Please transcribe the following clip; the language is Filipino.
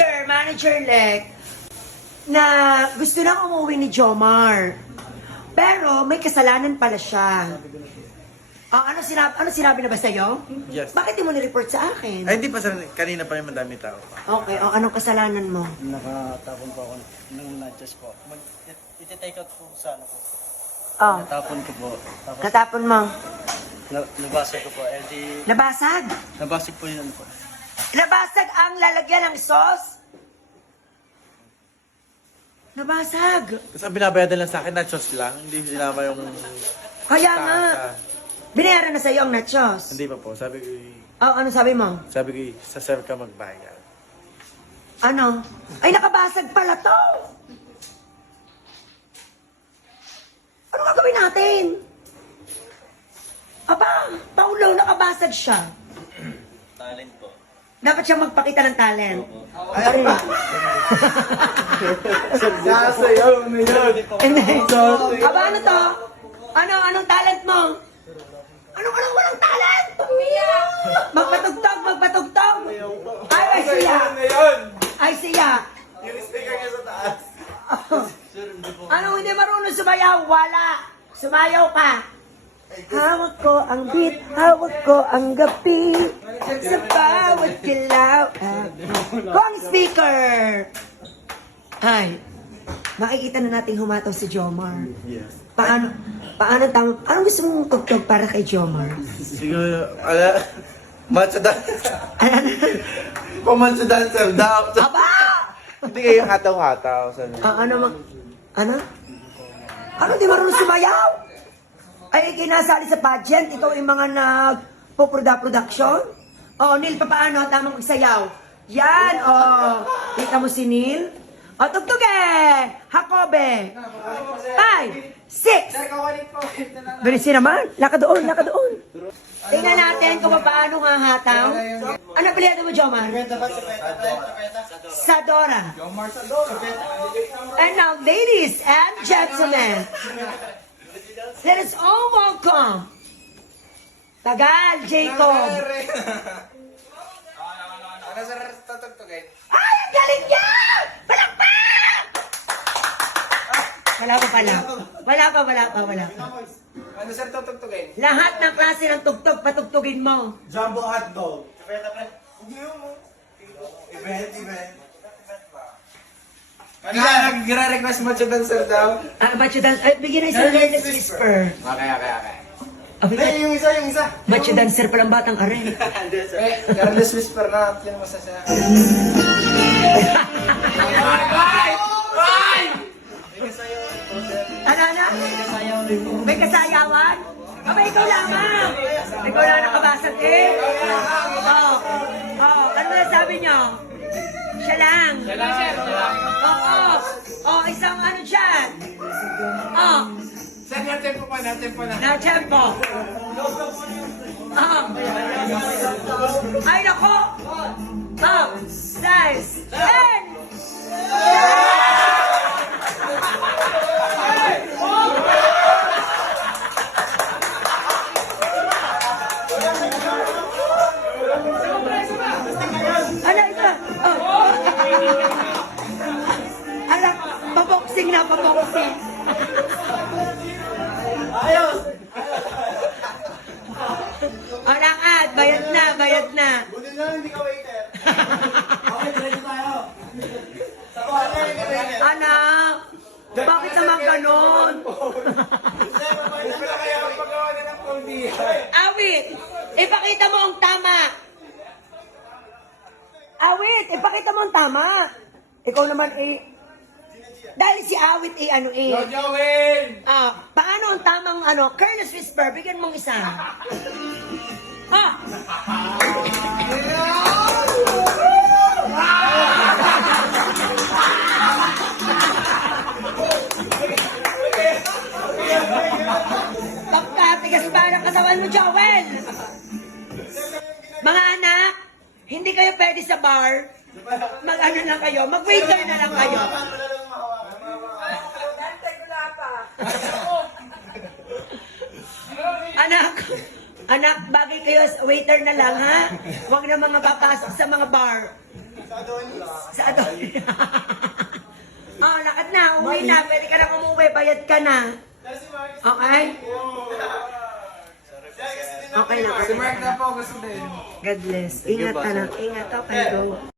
manager-elect, na gusto nang umuwi ni Jomar. Pero may kasalanan pala siya. Ano sinabi na ba sa'yo? Yes. Bakit di mo nireport sa akin? Ay, hindi pa sir. Kanina pa yung madami tao. Okay, anong kasalanan mo? Nakatapon po ako ng nachos po. Iti-take out po sa ano po. Oh, Natapon ko po. Tapos natapon mo. nabasag ko po. Eh di, Nabasag. nabasag po yun ano po. Nabasag ang lalagyan ng sauce. Nabasag. Tapos ang binabayadan lang sa akin, nachos lang. Hindi sinama yung... Kaya nga. tasa. Binayaran na sa'yo ang nachos. Hindi pa po. Sabi ko, Ano sabi mo? sa sir ka magbayad. Ano? Ay, nakabasag pala to. Ano gagawin natin? Aba, Paulo, nakabasag siya. Talent po. Dapat siya magpakita ng talent. Ay, ano ba? Nasayaw na yun. Hindi. Aba, ano to? Anong talent mo? Anong walang talent? Magpatugtog. Ay, siya. Ay, siya. Yung sticker niya sa taas. Anong hindi marunong sumayaw? Wala. Sumayaw ka. Hawak ko ang beat, hawak ko ang gabi. Sa bawat kilaw. Ko ang speaker. Ay, makikita na natin humataw si Jomar. Yes. Paano tama? Anong gusto mong tugtog para kay Jomar? Siguro, matcha dancer. Ano? Kung matcha dancer daw. Aba! Hindi kayo hataw-hataw. Ano di marunong sumayaw? Ay, kinasali sa pageant, ikaw yung mga nagpo-production? Neil, paano? Tamang magsayaw. Yan, kita mo si Neil? Tugtuge! Hakobe! 5, 6! Bilisin naman. Laka doon. Tingnan natin kung paano hahataw. Ano pilihan mo, Jomar? Sadora. And now, ladies and gentlemen, let us all welcome Tagal Jacob. Ano sir, tutugtugin? Ay, ang galing niya! Palakpak! Wala pa. Ano sir, tutugtugin? Lahat ng klase ng tugtog, patugtugin mo. Jumbo hotdog. Event. Nag-request mo siya dancer daw? Macho Dancer, bigyan na isang Careless Whisper. Okay. Yung isa. Macho Dancer palang batang are. Careless whisper na. Yan mo sa siya. Ano? May kasayawan? Ikaw lamang. Ikaw lang nakabasag eh. Ano na sabi niyo? Siya lang. Isang ano dyan. Saan na tempo pa? Na tempo. Ay, nako. Nice. And... Ano ito? Alam, paboxing. Ayos! Alangad, bayad na. Buti na lang hindi ka waiter. Okay, ready tayo. Sa kwarto, hindi ka waiter. Anak, bakit naman ganon? Hindi na kaya magpagawa na ng puldihan. Awit, ipakita mo ang tama. Awit, ipakita mo ang tama. Ikaw naman dahil si Awit Jojowin! paano ang tamang Careless Whisper, bigyan mong isa. Pagkatigas pa ng katawan mo, Joel. Mga anak, hindi kayo pwede sa bar. Mag-ano lang kayo, mag-waiter na lang kayo. Anak, bagay kayo, waiter na lang, ha? Huwag na mga papasok sa mga bar. Sa ato. Oh, lakad na. Uwi na. Pwede ka na umuwi. Bayad ka na. Okay? Okay na. Si Mark na po gusto din. God bless. Ingat, anak. Ingat. Okay, go.